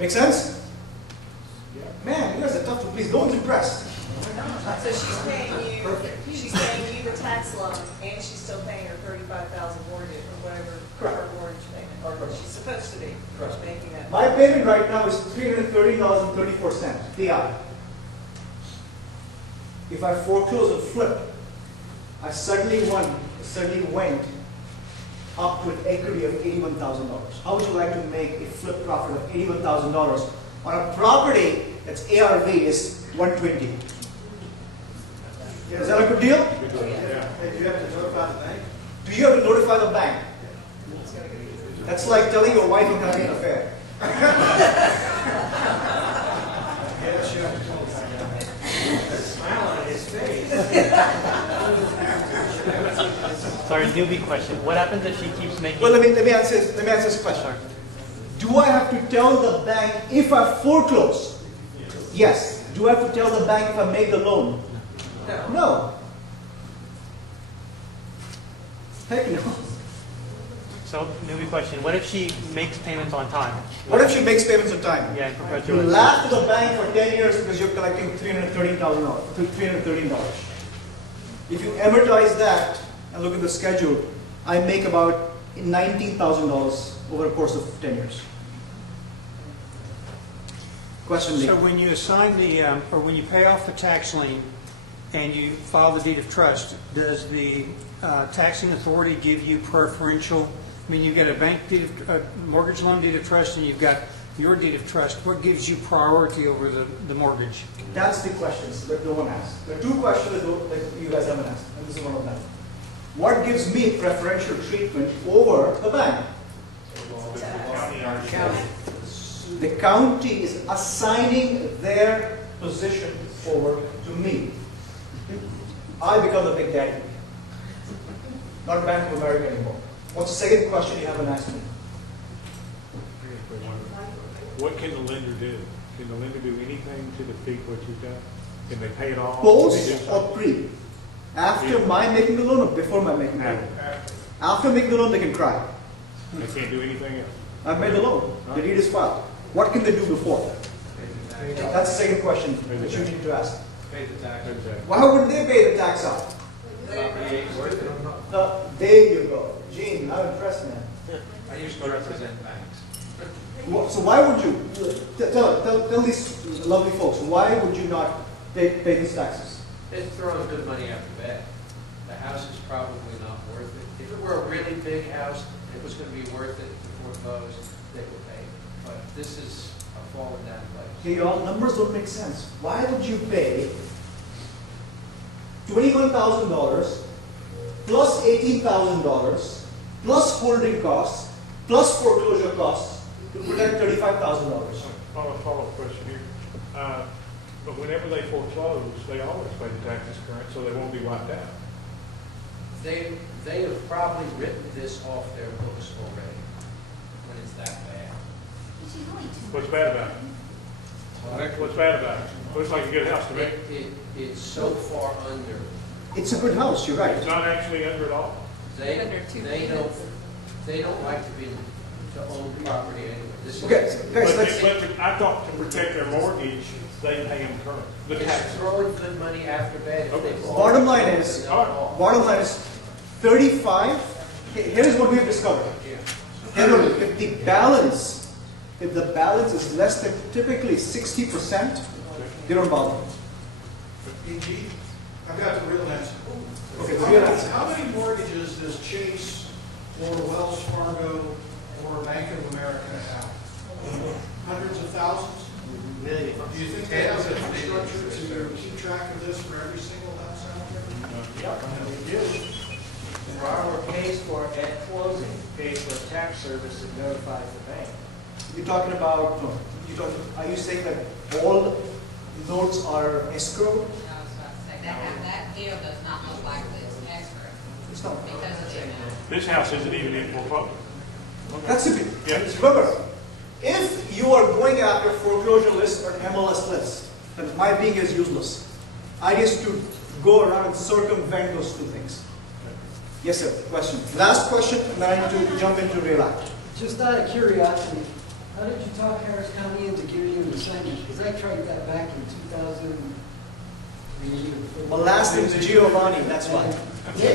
Make sense? Man, you guys are tough to please. No one's impressed. So she's paying you the tax loan, and she's still paying her $35,000 mortgage, or whatever her mortgage payment. She's supposed to be making that. My payment right now is $330.34 DI. If I foreclose or flip, I suddenly went up to an equity of $81,000. How would you like to make a flip profit of $81,000 on a property that's ARV is 120? Is that a good deal? Yeah. Do you have to notify the bank? Do you have to notify the bank? That's like telling your wife you're having an affair. Yes, you have to notify them. Smile on his face. Sorry, newbie question. What happens if she keeps making? Well, let me answer this question. Do I have to tell the bank if I foreclose? Yes. Do I have to tell the bank if I make the loan? No. Heck no. So, newbie question. What if she makes payments on time? What if she makes payments on time? Yeah, in You perpetuity. laugh to the bank for 10 years because you're collecting $313. If you amortize that and look at the schedule, I make about $19,000 over a course of 10 years. Question, Lee. So when you assign the, or when you pay off the tax lien and you file the deed of trust, does the taxing authority give you preferential, I mean, you've got a bank deed of, mortgage loan deed of trust and you've got your deed of trust. What gives you priority over the mortgage? That's the questions that no one asked. There are two questions that you guys haven't asked, and this is one of them. What gives me preferential treatment over the bank? The county is assigning their position over to me. I become the big daddy. Not Bank of America anymore. What's the second question you haven't asked me? What can the lender do? Can the lender do anything to defeat what you've done? Can they pay it off? Post or pre? After my making the loan or before my making the loan? After making the loan, they can cry. They can't do anything else. I made the loan. The deed is filed. What can they do before? That's the second question that you need to ask. Pay the tax. Why wouldn't they pay the tax off? Property ain't worth it. There you go. Gene, I'm impressed, man. I used to represent banks. So why would you, tell these lovely folks, why would you not pay these taxes? It's throwing good money after bad. The house is probably not worth it. If it were a really big house, it was going to be worth it to foreclose, they would pay. But this is a fallen down place. Okay, y'all, numbers don't make sense. Why would you pay $21,000 plus $18,000 plus holding costs plus foreclosure costs to protect $35,000? Follow-up question here. But whenever they foreclose, they always pay the taxes current, so they won't be wiped out. They have probably written this off their books already when it's that bad. What's bad about it? What's bad about it? Looks like a good house to me. It's so far under. It's a good house, you're right. It's not actually under at all. They don't like to be to own property anyway. This is Okay, guys, let's, But I thought to protect their mortgage, they pay them current. The It's tax. throwing good money after bad. If they fall, Bottom line is- they'll fall. bottom line is 35. Here's what we've discovered. If the balance is less than typically 60%, they don't bother. E.G., I've got the real answer. Okay, the real answer. How many mortgages does Chase or Wells Fargo or Bank of America have? Hundreds of thousands? Do you think they have the infrastructure to keep track of this for every single house out there? Borrower pays for it at closing, pays for a tax service that notifies the bank. You're talking about, are you saying that all notes are escrow? I was about to say, that deal does not look like it's escrow It's not. because of the amount. This house isn't even in foreclosure. That's it. Yeah. Remember, if you are going after foreclosure list or MLS list, then my being is useless. I used to go around and circumvent those two things. Yes, sir. Question. Last question, and then I need to jump into real act. Just out of curiosity, How did you talk Harris County into giving you an assignment? Because I tried that back in 2000. My last name's Giovanni, that's why. You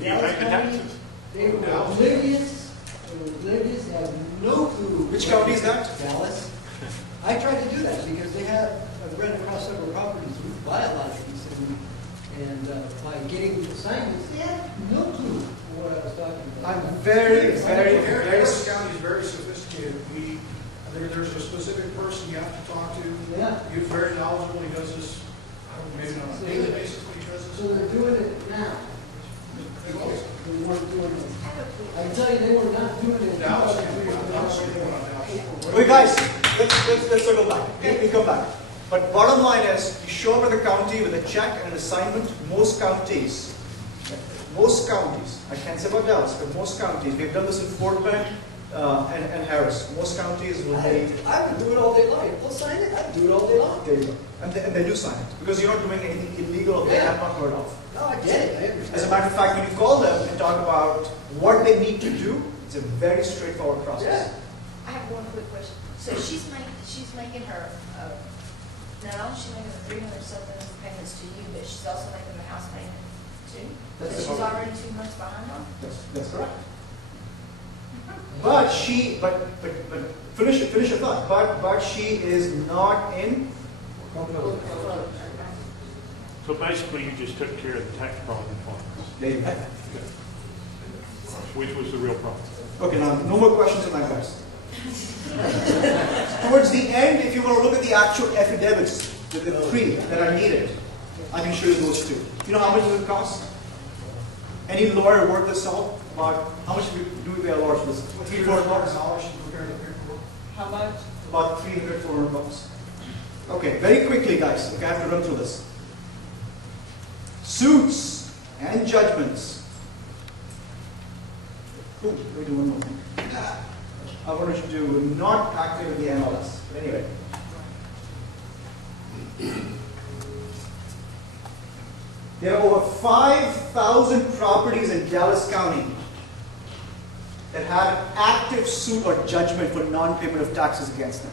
pay the taxes. They were oblivious, they had no clue. Which county is that? Dallas. I tried to do that because they had, I've run across several properties with biologics and by getting assignments, they had no clue what I was talking about. I'm very Harris County is very sophisticated. There's a specific person you have to talk to. Yeah. He's very knowledgeable. He does this, maybe not on a daily basis, but he does this. So they're doing it now. They weren't doing it. I can tell you they were not doing it. Dallas, I'm not saying they're not Dallas. Wait, guys, let's circle back. We come back. But bottom line is, you show up at the county with a check and an assignment. Most counties, I can't say about Dallas, but most counties, we've done this in Fort Bend and Harris. Most counties will pay. I would do it all day long. If they'll sign it, I'd do it all day long. There you go. And they do sign it because you're not doing anything illegal or they have not heard of. No, I get it. I understand. As a matter of fact, when you call them and talk about what they need to do, it's a very straightforward process. I have one quick question. So she's making her, not only is she making the 300 something payments to you, but she's also making the house payment too? So she's already 2 months behind on? That's correct. But finish your thought. But she is not in. So basically, you just took care of the tax problem for us, There you go. which was the real problem. Okay, now no more questions on my guys. Towards the end, if you want to look at the actual affidavits, the 3 that are needed, I can show you those 2. You know how much it would cost? Any lawyer worth this out? About how much do we pay a lawyer for this? $300 to prepare the paperwork. How much? About $300, $400. Okay, very quickly, guys. Okay, I have to run through this. Suits and judgments. Cool. Let me do one more thing. I wanted to do not active in the MLS. But anyway. There are over 5,000 properties in Dallas County that have an active suit or judgment for non-payment of taxes against them.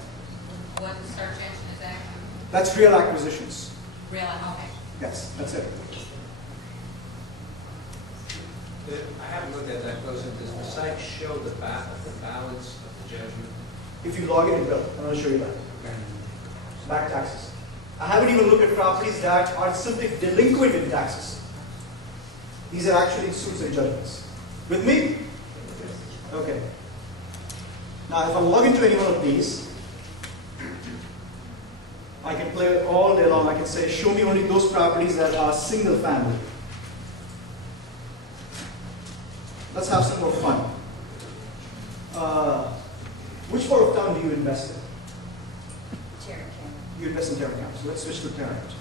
What search engine is that? That's real acquisitions. Really? Okay. Yes, that's it. I haven't looked at that closely. Does the site show the balance of the judgment? If you log in and bill, I'm going to show you that. Back taxes. I haven't even looked at properties that are simply delinquent in taxes. These are actually suits and judgments. With me? Okay. Now, if I log into any one of these, I can play it all day long. I can say, show me only those properties that are single family. Let's have some more fun. Which part of town do you invest in? Tarrant County. You invest in Tarrant County. So let's switch to Tarrant.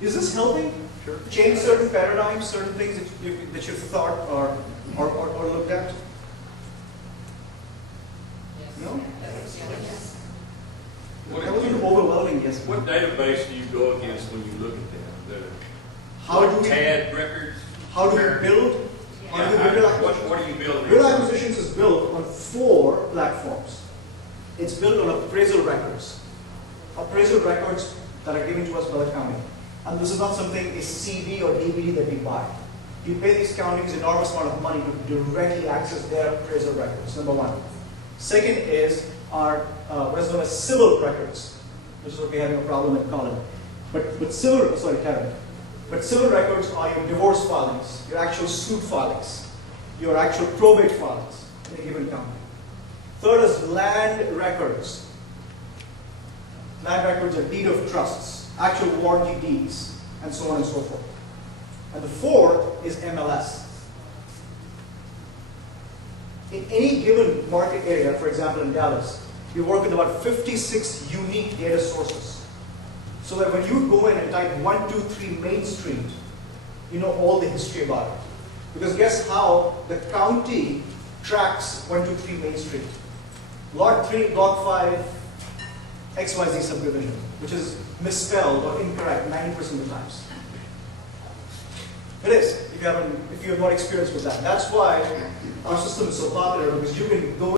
Is this helping? Sure. Change certain paradigms, certain things that you've thought or looked at? Yes. No? Yes. That wasn't overwhelming, yes. What database do you go against when you look at them? How do we CAD records? How do we build? How do we build acquisitions? What are you building? Real acquisitions is built on 4 platforms. It's built on appraisal records. Appraisal records that are given to us by the county. And this is not something, a CD or DVD that we buy. We pay these counties enormous amount of money to directly access their appraisal records, number 1. Second is our, what is known as civil records, which is what we're having a problem in Colin. But civil records are your divorce filings, your actual suit filings, your actual probate filings in a given county. Third is land records. Land records are deed of trusts, actual warranty deeds, and so on and so forth. And the 4th is MLS. In any given market area, for example in Dallas, we work with about 56 unique data sources. So that when you go in and type 123 Main Street, you know all the history about it. Because guess how the county tracks 123 Main Street? Lot 3, Block 5, XYZ subdivision, which is misspelled or incorrect 90% of the times. It is, if you have not experienced with that. That's why our system is so popular, because you can go